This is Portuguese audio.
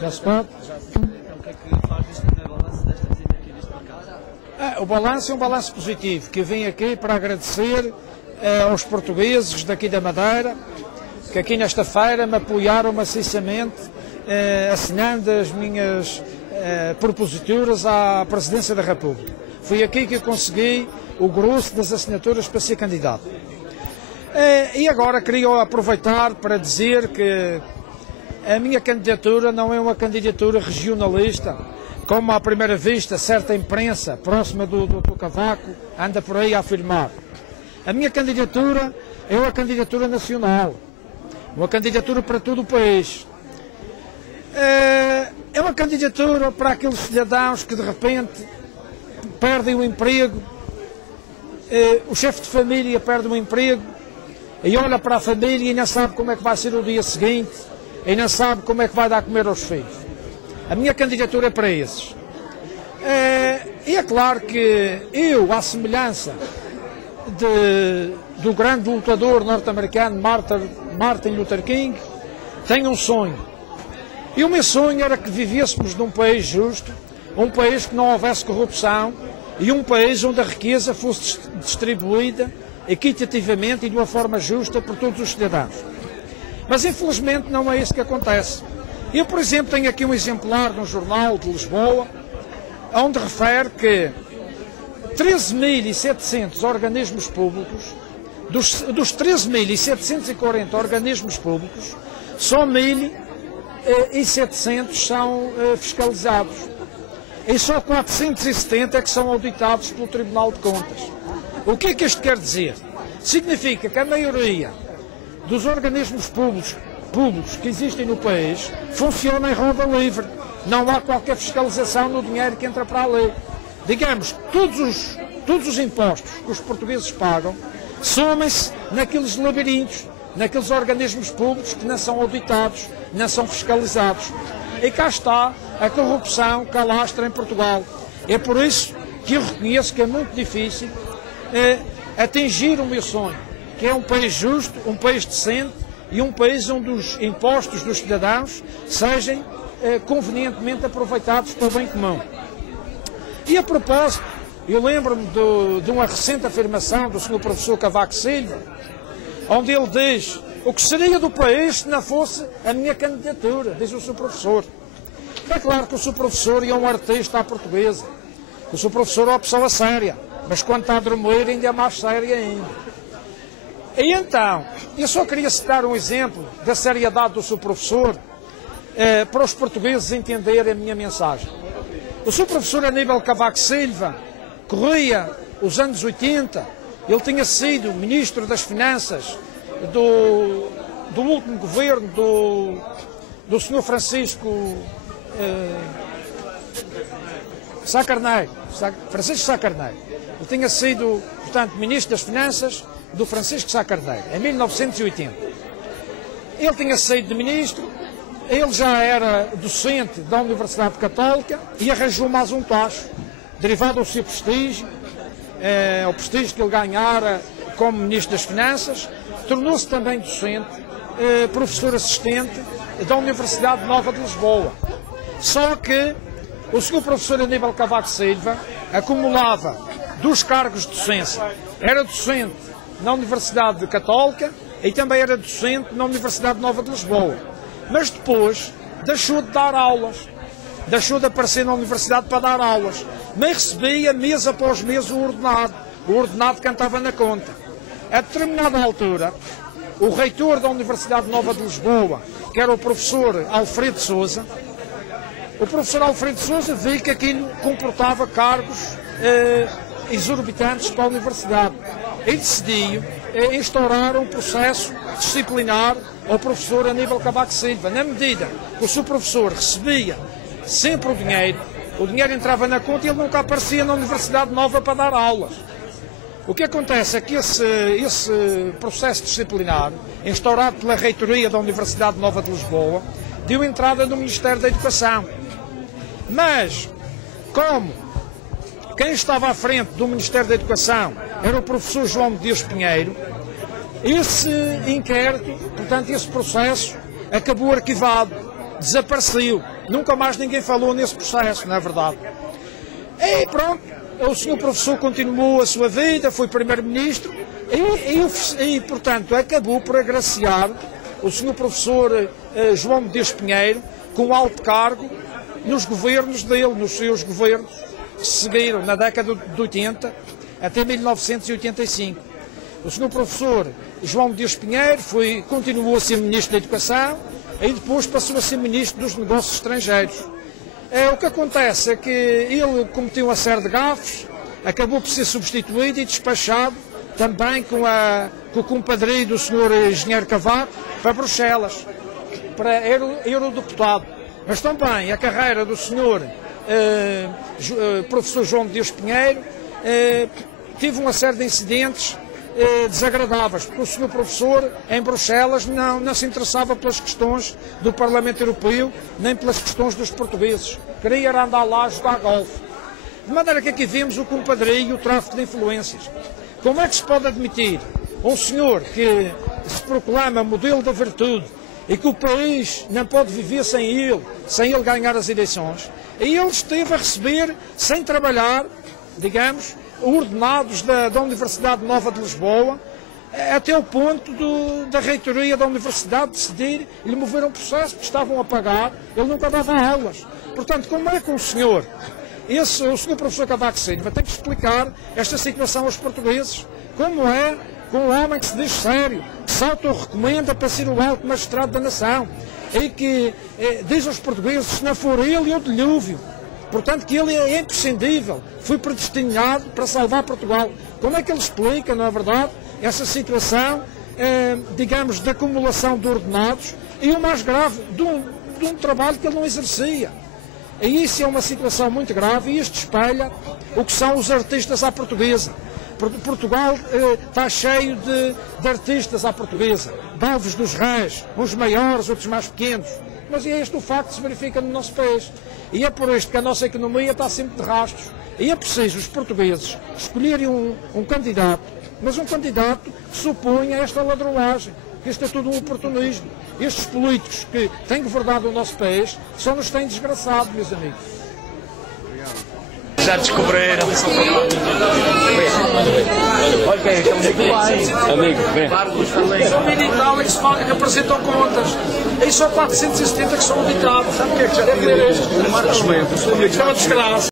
Já se pode? O que é que faz deste primeiro balanço desta visita aqui neste mercado? O balanço é um balanço positivo, que eu vim aqui para agradecer aos portugueses daqui da Madeira, que aqui nesta feira me apoiaram maciçamente, assinando as minhas proposituras à Presidência da República. Foi aqui que eu consegui o grosso das assinaturas para ser candidato. E agora queria aproveitar para dizer que a minha candidatura não é uma candidatura regionalista, como à primeira vista certa imprensa próxima do Dr. Cavaco anda por aí a afirmar. A minha candidatura é uma candidatura nacional, uma candidatura para todo o país. É uma candidatura para aqueles cidadãos que de repente perdem o emprego, o chefe de família perde o emprego e olha para a família e não sabe como é que vai ser o dia seguinte, e não sabe como é que vai dar a comer aos filhos. A minha candidatura é para esses. E é claro que eu, à semelhança do grande lutador norte-americano Martin Luther King, tenho um sonho. E o meu sonho era que vivêssemos num país justo, um país que não houvesse corrupção e um país onde a riqueza fosse distribuída equitativamente e de uma forma justa por todos os cidadãos. Mas infelizmente não é isso que acontece. Eu, por exemplo, tenho aqui um exemplar no Jornal de Lisboa, onde refere que 13.700 organismos públicos, dos 13.740 organismos públicos, só 1.700 são fiscalizados. E só 470 é que são auditados pelo Tribunal de Contas. O que é que isto quer dizer? Significa que a maioria dos organismos públicos que existem no país funcionam em roda livre. Não há qualquer fiscalização no dinheiro que entra para a lei. Digamos, todos os impostos que os portugueses pagam somem-se naqueles labirintos, naqueles organismos públicos que não são auditados, não são fiscalizados. E cá está a corrupção que alastra em Portugal. É por isso que eu reconheço que é muito difícil atingir o meu sonho, que é um país justo, um país decente e um país onde os impostos dos cidadãos sejam convenientemente aproveitados para o bem comum. E a propósito, eu lembro-me de uma recente afirmação do Sr. Professor Cavaco Silva, onde ele diz: o que seria do país se não fosse a minha candidatura, diz o Sr. Professor. É claro que o Sr. Professor é um artista à portuguesa, o Sr. Professor é uma pessoa séria, mas quando está a dormir ainda é mais séria ainda. E então, eu só queria citar um exemplo da seriedade do Sr. Professor para os portugueses entenderem a minha mensagem. O Sr. Professor Aníbal Cavaco Silva corria os anos 80, ele tinha sido Ministro das Finanças do último governo do Sr. Francisco Sá Carneiro. Francisco Sá Carneiro. Ele tinha sido, portanto, Ministro das Finanças do Francisco Sá Carneiro, em 1980. Ele tinha saído de Ministro, ele já era docente da Universidade Católica e arranjou mais um tacho, derivado do seu prestígio, o prestígio que ele ganhara como Ministro das Finanças. Tornou-se também docente, professor assistente da Universidade Nova de Lisboa. Só que o Sr. Professor Aníbal Cavaco Silva acumulava 2 cargos de docência. Era docente na Universidade Católica e também era docente na Universidade Nova de Lisboa. Mas depois deixou de dar aulas, deixou de aparecer na universidade para dar aulas, mas recebia mês após mês o ordenado cantava na conta. A determinada altura, o reitor da Universidade Nova de Lisboa, que era o professor Alfredo Sousa, viu que aquilo comportava cargos exorbitantes para a universidade e decidiu instaurar um processo disciplinar ao professor Aníbal Cavaco Silva. Na medida que o seu professor recebia sempre o dinheiro entrava na conta e ele nunca aparecia na Universidade Nova para dar aulas. O que acontece é que esse processo disciplinar, instaurado pela reitoria da Universidade Nova de Lisboa, deu entrada no Ministério da Educação. Mas, como quem estava à frente do Ministério da Educação era o professor João de Deus Pinheiro, Esse inquérito, portanto, esse processo acabou arquivado, desapareceu. Nunca mais ninguém falou nesse processo, não é verdade? E pronto, o senhor professor continuou a sua vida, foi primeiro-ministro e, portanto, acabou por agraciar o senhor professor João Medeiros Pinheiro com alto cargo nos governos dele, nos seus governos que seguiram na década de 80 até 1985. O senhor professor João Medeiros Pinheiro continuou a ser ministro da Educação e depois passou a ser ministro dos Negócios Estrangeiros. O que acontece é que ele cometeu uma série de gafes, acabou por ser substituído e despachado também com o compadrio do senhor engenheiro Cavaco para Bruxelas, para eurodeputado. Mas também a carreira do senhor professor João Medeiros Pinheiro teve uma série de incidentes desagradáveis, porque o senhor professor em Bruxelas não se interessava pelas questões do Parlamento Europeu, nem pelas questões dos portugueses. Queria andar lá a jogar golfe. De maneira que aqui vemos o compadrio e o tráfico de influências. Como é que se pode admitir um senhor que se proclama modelo da virtude e que o país não pode viver sem ele ganhar as eleições, e ele esteve a receber, sem trabalhar, digamos, ordenados da Universidade Nova de Lisboa, até o ponto da reitoria da Universidade decidir lhe mover um processo que estavam a pagar, ele nunca dava aulas. Portanto, como é que o senhor professor Cavaco Silva tem que explicar esta situação aos portugueses? Como é com um homem que se diz sério, que se auto-recomenda para ser o alto magistrado da nação e que diz aos portugueses, se não for ele, o dilúvio. Portanto, que ele é imprescindível, foi predestinado para salvar Portugal. Como é que ele explica, não é verdade, essa situação, digamos, de acumulação de ordenados e o mais grave, de um trabalho que ele não exercia? E isso é uma situação muito grave e isto espelha o que são os artistas à portuguesa. Portugal está cheio de artistas à portuguesa, de Alves dos Reis, uns maiores, outros mais pequenos. Mas é este o facto que se verifica no nosso país. E é por isto que a nossa economia está sempre de rastros. E é preciso os portugueses escolherem um candidato, mas um candidato que se oponha a esta ladroagem. Isto é tudo um oportunismo. Estes políticos que têm governado o nosso país só nos têm desgraçado, meus amigos. Já descobriram. Olha quem é que é amigo, vem. São 1000 e tal que apresentam contas. E só 470 que são auditados. Sabe o que é que já tem? Marcos Mendes. Isto é uma desgraça.